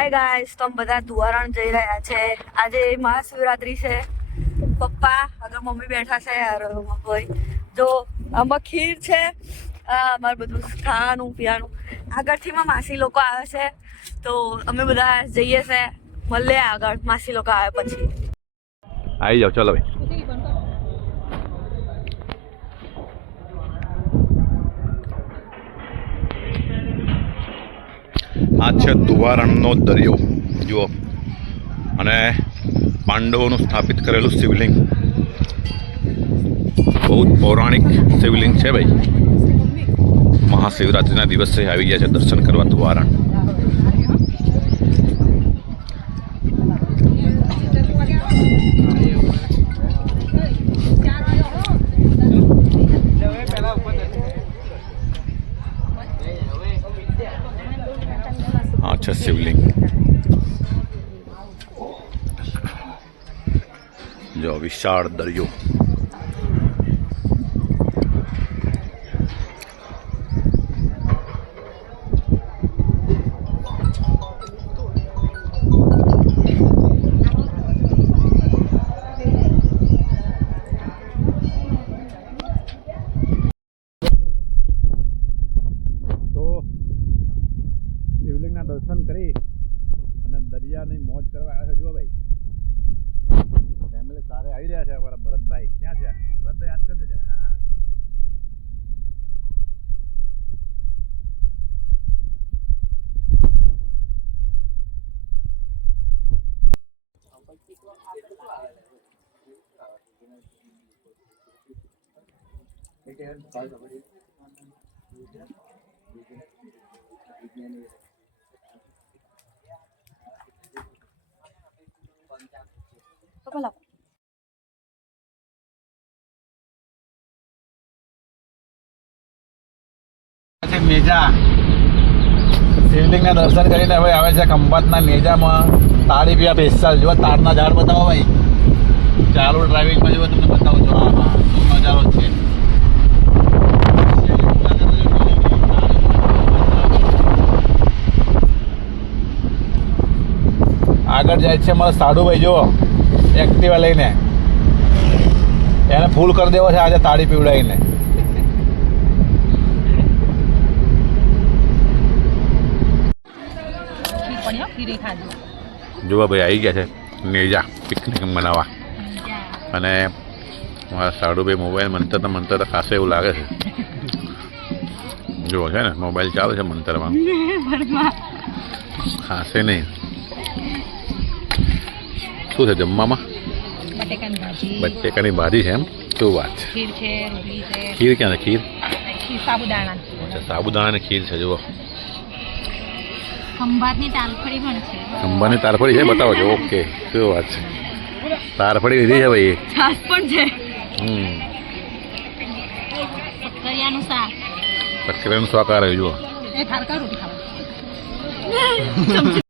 Hi guys, તો બધા ધુવારણ જઈ રહ્યા છે. આજે મહાશિવરાત્રી છે. પપ્પા આગળ, મમ્મી બેઠા છે. ભાઈ જો આમાં ખીર છે, અમારે બધું ખાવાનું પીવાનું. આગળથી માં માસી લોકો આવે છે, તો અમે બધા જઈએ છે. મળે આગળ, માસી લોકો આવે પછી. આવી જાઓ, ચલો ભાઈ. આ છે ધુવારણનો દરિયો જુઓ, અને પાંડવોનું સ્થાપિત કરેલું શિવલિંગ. બહુ જ પૌરાણિક શિવલિંગ છે ભાઈ. મહાશિવરાત્રિના દિવસે આવી ગયા છે દર્શન કરવા ધુવારણ. આ છે શિવલિંગ. જો વિશાળ દરિયો. શિવલિંગના દર્શન કરી અને દરિયાની મોજ કરવા આવ્યા છે. જુઓ ભાઈ, ફેમિલી સાથે આવી રહ્યા છે. અમારા ભરતભાઈ ક્યાં છે? ભરતભાઈ યાદ કરજો જરા. નેજા શિવલિંગના દર્શન કરીને હવે આવે છે ખંભાતના નેજામાં તાળી પીવા સ્પેશિયલ. જો તારના ઝાડ બતાવો ભાઈ, ચાલુ ડ્રાઇવિંગમાં જો તમને બતાવું છું. હા હા, શું નજારો છે. આગળ જાય છે મારા સાડુભાઈ, જુઓ એક્ટિવા લઈને. એને ફૂલ કરી દેવો છે આજે તાળી પીવડાવીને. જોવા ભાઈ આવી ગયા છે નેજા પિકનિક મનાવવા, અને મારા સાડુભાઈ મોબાઈલ મંતરતા ખાસે એવું લાગે છે. જુઓ છે ને, મોબાઈલ ચાલે છે મંતરમાં, ખાસે નહીં. શું છે જમવામાં? બટેકાની ભાજી છે. એમ શું વાત છે? ખીર ક્યાં છે? ખીર અચ્છા, સાબુદાણાની ખીર છે. જુઓ ખંભાતની તાલફળી પણ છે. ખંભાતની તાલફળી છે, બતાવો છો. ઓકે, શું વાત છે. તાલફળી લીધી છે ભાઈ. છાશ પણ છે. શક્કરિયાનું શાક. શક્કરિયાનું શાક આ રહ્યું. જુઓ.